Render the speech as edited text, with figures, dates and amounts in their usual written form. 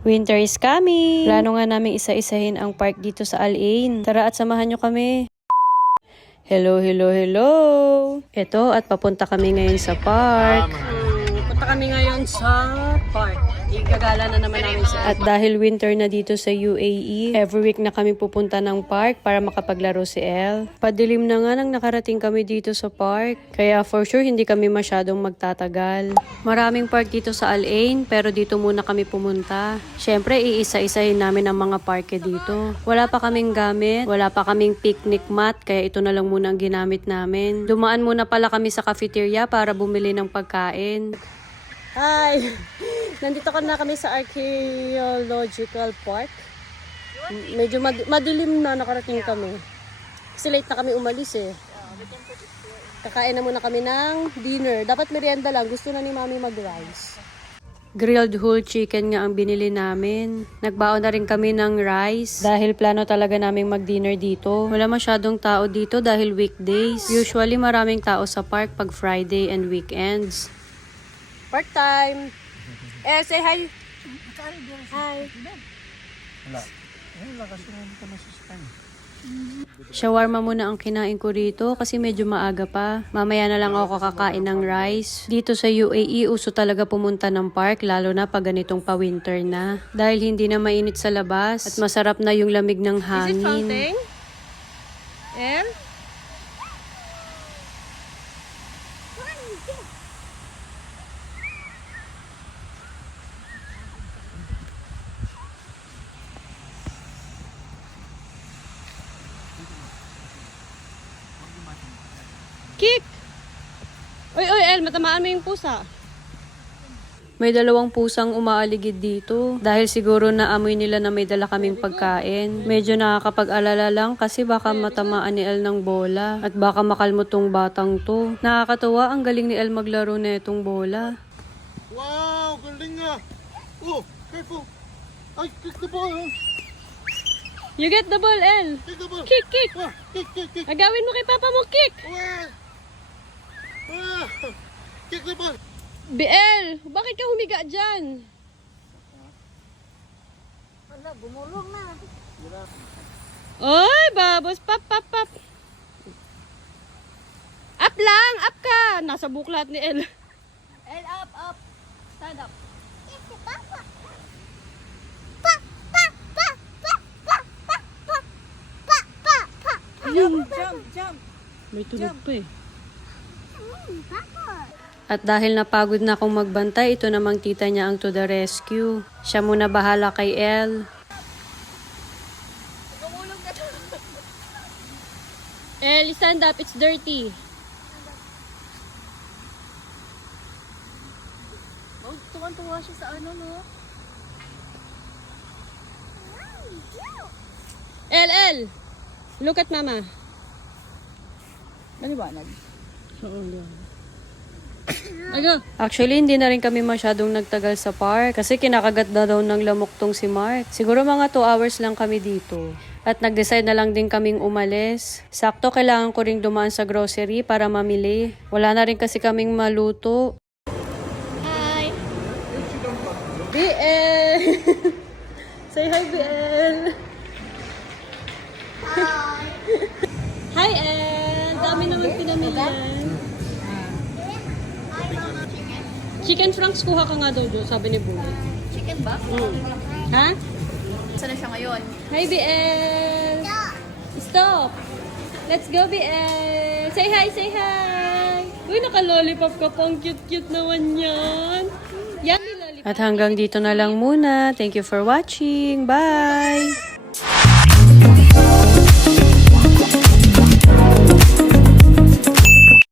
Winter is coming! Plano nga namin isa-isahin ang park dito sa Al Ain. Tara at samahan nyo kami. Hello, hello, hello! Eto at papunta kami ngayon sa park. Punta kami ngayon sa park. Igagala na naman namin sa At dahil winter na dito sa UAE, every week na kami pupunta ng park para makapaglaro si Elle. Padilim na nga nang nakarating kami dito sa park. Kaya for sure hindi kami masyadong magtatagal. Maraming park dito sa Al Ain pero dito muna kami pumunta. Syempre iisa-isahin namin ang mga parke dito. Wala pa kaming gamit, wala pa kaming picnic mat kaya ito na lang muna ang ginamit namin. Dumaan muna pala kami sa cafeteria para bumili ng pagkain. Hi! Nandito na kami sa Archaeological Park. Medyo madilim na nakarating kami. Kasi late na kami umalis eh. Kakain na muna kami ng dinner. Dapat merienda lang. Gusto na ni Mami mag-rice. Grilled whole chicken nga ang binili namin. Nagbaon na rin kami ng rice dahil plano talaga naming mag-dinner dito. Wala masyadong tao dito dahil weekdays. Usually maraming tao sa park pag Friday and weekends. Park time! Say hi! Hi! Shawarma muna ang kinain ko rito kasi medyo maaga pa. Mamaya na lang ako kakain ng rice. Dito sa UAE, uso talaga pumunta ng park lalo na pag ganitong pa-winter na. Dahil hindi na mainit sa labas at masarap na yung lamig ng hangin. Is it fountain? And? Kick! Oy, El, matamaan mo yung pusa. May dalawang pusang umaaligid dito. Dahil siguro naamoy nila na may dala kaming pagkain. Medyo nakakapag-alala lang kasi baka matamaan ni El ng bola. At baka makalmo tong batang to. Nakakatawa, ang galing ni El maglaro na itong bola. Wow, galing nga! Oh, careful! Ay, kick the ball! You get the ball, El! Kick the ball! Kick, kick! Ah, kick! Agawin mo kay papa mo, kick! Kick the ball! Biel, bakit ka humiga dyan? Wala, bumulong na. Oy, babos, pap. Up lang, up ka! Nasa buklat ni El. El, up. Stand up. Yes, papa. Jump. May tulog pa eh. At dahil napagod na akong magbantay, ito namang tita niya ang to the rescue. Siya muna bahala kay El. El, stand up. It's dirty. Oh, tuwan-tuwa siya sa ano, no? El. Look at mama. Naliwanag. Actually, hindi na rin kami masyadong nagtagal sa park kasi kinakagat na daw ng lamok tong si Mark. Siguro mga 2 hours lang kami dito. At nag-decide na lang din kaming umalis. Sakto, kailangan ko ring dumaan sa grocery para mamili. Wala na rin kasi kaming maluto. Hi! BL! Say hi, BL! Hi! Hi, El! Dami naman pinamilihan. Chicken franks, kuha ka nga daw doon, sabi ni Boy. Chicken ba? Ha? Saan na siya ngayon? Hi, BL! Stop! Let's go, BL! Say hi! Uy, naka-lollipop ka pang cute-cute naman yan. Yan, lollipop. At hanggang dito na lang muna. Thank you for watching. Bye!